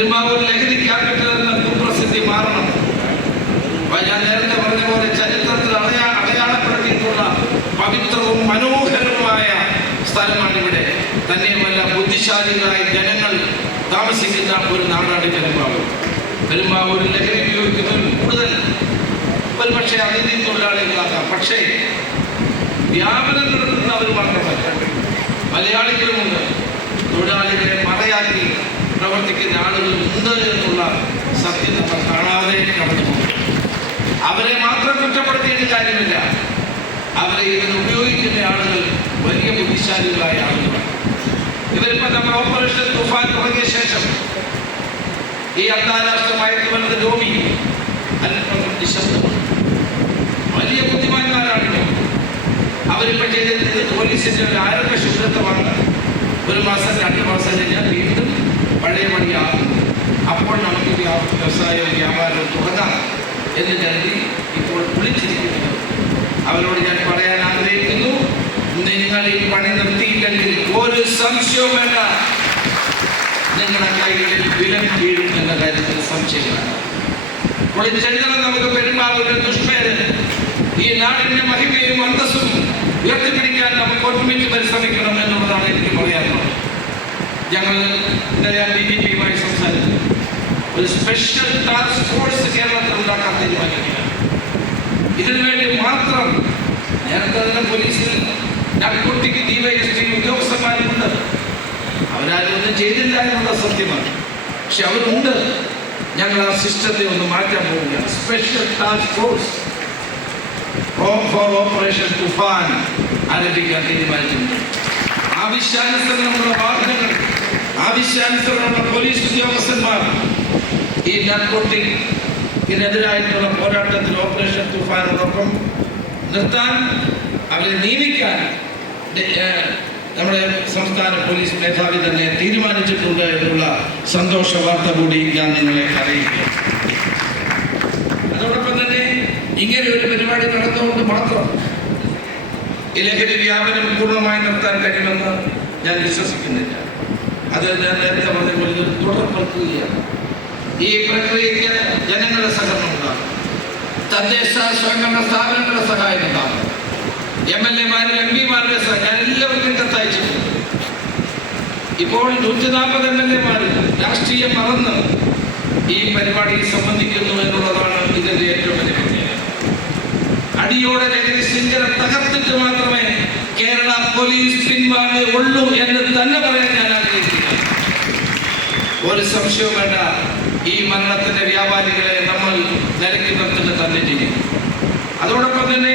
പെരുമ്പാവൂർ ലഹരി ക്യാപിറ്റൽ എന്ന കുപ്രസിദ്ധി മാറണം. ഞാൻ നേരത്തെ പറഞ്ഞ പോലെ ചരിത്രത്തിൽ അടയാളപ്പെടുത്തിയിട്ടുള്ള പവിത്രവും മനോഹരവുമായ സ്ഥലമാണിവിടെ. തന്നെയുമല്ല ബുദ്ധിശാലികളായ ജനങ്ങൾ താമസിക്കുന്ന ഒരു നാടാണ് പെരുമ്പാവൂർ. പെരുമ്പാവൂരിൽ ലഹരി ഉപയോഗിക്കുന്നവർ കൂടുതൽ ഒരുപക്ഷെ അതിഥി തൊഴിലാളികളാകാം. പക്ഷേ വ്യാപനം നടത്തുന്നവർ മാത്രമല്ല, മലയാളികളുമുണ്ട്. തൊഴിലാളികളെ മറയാക്കി പ്രവർത്തിക്കുന്ന ആളുകളുണ്ട് എന്നുള്ള സത്യം നമ്മൾ കാണാതെ കടന്നു പോകും. അവരെ മാത്രം കുറ്റപ്പെടുത്തിയിട്ട് കാര്യമില്ല. അവരെ ഇതിന് ഉപയോഗിക്കുന്ന ആളുകൾ വലിയ ബുദ്ധിശാലികളായ ആളുകളാണ്. ഇവരിപ്പോൾ നമ്മൾ ഓപ്പറേഷൻ തുഫാൻ തുടങ്ങിയ ശേഷം ഈ അന്താരാഷ്ട്ര മയക്കുമരുന്ന് ലോബി അല്പം നിശബ്ദം, വലിയ ബുദ്ധിമാന്മാരാണ്. അവരിപ്പോൾ ചെയ്തിട്ട് പോലീസിന്റെ ഒരു ആരോഗ്യ ശുചിത്വമാണ്. 1 മാസം 2 മാസം കഴിഞ്ഞാൽ വീണ്ടും പഴയ പണിയാകും. അപ്പോൾ നമുക്ക് വ്യവസായവും വ്യാപാരവും തുടങ്ങാം എന്ന് കരുതി ഇപ്പോൾ വിളിച്ചിരിക്കുന്നത്. അവരോട് ഞാൻ പറയാൻ ആഗ്രഹിക്കുന്നു, നിങ്ങൾ ഈ പണി നിർത്തിയില്ലെങ്കിൽ ഒരു സംശയവും വേണ്ട, നിങ്ങളുടെ കൈകളിൽ വിലം വീഴും എന്ന കാര്യത്തിൽ സംശയമാണ്. പൊളിച്ചെഴുതണം. നമുക്ക് പെരുമ്പാവൂരിന്റെ ദുഷ്പേര്, ഈ നാടിന്റെ മഹിമയും അന്തസ്സും ഉയർത്തിപ്പിടിക്കാൻ നമുക്ക് ഒട്ടുമിച്ച് പരിശ്രമിക്കണം എന്നുള്ളതാണ് എനിക്ക് പറയാനുള്ളത്. ഞങ്ങൾ ഇന്നലെ DGPയുമായി സംസാരിച്ചു. ഒരു സ്പെഷ്യൽ ടാസ്ക് ഫോഴ്സ് കേരളത്തിൽ ഉണ്ടാക്കാൻ തീരുമാനിക്കുകയാണ്. ഇതിനു വേണ്ടി മാത്രം. നേരത്തെ തന്നെ പോലീസിൽ നാർക്കോട്ടിക് DYSP ഉദ്യോഗസ്ഥന്മാരുണ്ട്. അവരാരും ഒന്നും ചെയ്തില്ല എന്നുള്ള സത്യമാണ്. പക്ഷെ അവരുണ്ട്. ഞങ്ങൾ ആ സിസ്റ്റത്തെ ഒന്ന് മാറ്റാൻ പോവുകയാണ്. Special task force for operation Toofan ആരംഭിക്കാൻ തീരുമാനിച്ചിട്ടുണ്ട്. ആവശ്യാനുസരണമുള്ള വാഹനങ്ങൾ, ആവശ്യാനുസരണമുള്ള പോലീസ് ഉദ്യോഗസ്ഥന്മാർ ഈ നാർക്കോട്ടിക്കിനെതിരായിട്ടുള്ള പോരാട്ടത്തിൽ ഓപ്പറേഷൻ തുഫാനോടൊപ്പം നിർത്താൻ അവരെ നിയമിക്കാൻ നമ്മുടെ സംസ്ഥാന പോലീസ് മേധാവി തന്നെ തീരുമാനിച്ചിട്ടുണ്ട് എന്നുള്ള സന്തോഷ വാർത്ത കൂടി ഞാൻ നിങ്ങളെ അറിയിക്കുകയാണ്. അതോടൊപ്പം തന്നെ ഇങ്ങനെ ഒരു പരിപാടി നടന്നുകൊണ്ട് മാത്രം ഈ ലഹരി വ്യാപനം പൂർണ്ണമായി നിർത്താൻ കഴിയുമെന്ന് ഞാൻ വിശ്വസിക്കുന്നില്ല. അത് ഞാൻ നേരത്തെ പറഞ്ഞ പോലെ തുടർ പ്രക്രിയയാണ്. ഈ പ്രക്രിയയ്ക്ക് ജനങ്ങളുടെ സഹകരണം ഉണ്ടാകും, തദ്ദേശ സ്വയംഭരണ സ്ഥാപനങ്ങളുടെ സഹായം ഉണ്ടാകും, MLA-മാരും MP-മാരുടെ ഞാൻ എല്ലാവർക്കും കത്തയച്ചിട്ടുണ്ട്. ഇപ്പോൾ 140 MLA-മാർ രാഷ്ട്രീയം മറന്ന് ഈ പരിപാടിയിൽ സംബന്ധിക്കുന്നു എന്നുള്ളതാണ് ഇതിന്റെ ഏറ്റവും വലിയ പ്രത്യേകത. അടിയോടെ ലഹരി ശൃംഖല തകർത്തിട്ട് മാത്രമേ കേരള പോലീസ് പിൻവാങ്ങുകയുള്ളൂ എന്ന് തന്നെ പറയാൻ ഞാൻ ആഗ്രഹിക്കുന്നു. ഒരു സംശയവും വേണ്ട, ഈ മരണത്തിന്റെ വ്യാപാരികളെ നമ്മൾ നിലയ്ക്ക് നിർത്തിട്ട് തന്നെ ചെയ്യും. അതോടൊപ്പം തന്നെ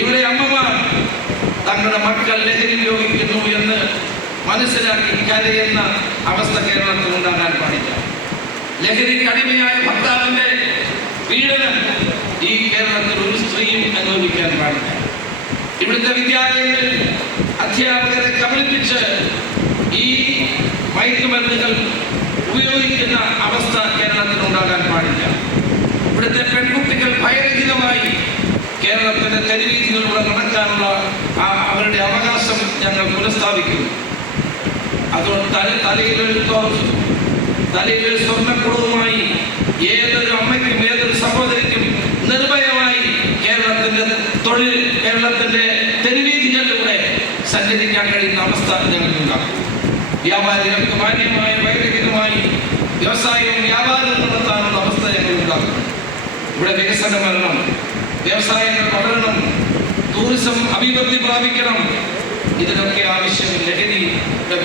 ഇവിടെ അമ്മമാർ തങ്ങളുടെ മക്കൾ ലഹരി ഉപയോഗിക്കുന്നു എന്ന് മനസ്സിലാക്കി കരയുന്ന അവസ്ഥ കേരളത്തിൽ ഉണ്ടാകാൻ പാടില്ല. ലഹരിക്ക് അടിമയായ ഭർത്താവിന്റെ പീഡനം ഈ കേരളത്തിൽ ഒരു സ്ത്രീയും അനുഭവിക്കാൻ പാടില്ല. ഇവിടുത്തെ വിദ്യാലയങ്ങളിൽ അധ്യാപകരെ കബളിപ്പിച്ച് ഈ മയക്കുമരുന്നുകൾ ഉപയോഗിക്കുന്ന അവസ്ഥ കേരളത്തിൽ ഉണ്ടാകാൻ പാടില്ല. ഇവിടുത്തെ പെൺകുട്ടികൾ ഭയരഹിതമായി കേരളത്തിന്റെ തെരുവീതികളിലൂടെ നടക്കാനുള്ള അവരുടെ അവകാശം ഞങ്ങൾ പുനഃസ്ഥാപിക്കുന്നു. അതുകൊണ്ട് തലയിൽ സ്വർണ്ണക്കുടവുമായി ഏതൊരു അമ്മയ്ക്കും ഏതൊരു സഹോദരിക്കും നിർഭയമായി കേരളത്തിന്റെ തെരുവീതികളിലൂടെ സഞ്ചരിക്കാൻ കഴിയുന്ന അവസ്ഥ ഞങ്ങൾക്കുണ്ടാകും. വ്യാപാരികൾക്ക് മാന്യമായ വൈരഹിതമായി വ്യവസായവും വ്യാപാരവും നടത്താനുള്ള അവസ്ഥ ഞങ്ങളുണ്ടാകും. ഇവിടെ വികസനം വരണം, വ്യവസായങ്ങൾ വളരണം, ടൂറിസം അഭിവൃദ്ധി പ്രാപിക്കണം. ഇതിനൊക്കെ ആവശ്യം ലഹരിയുടെ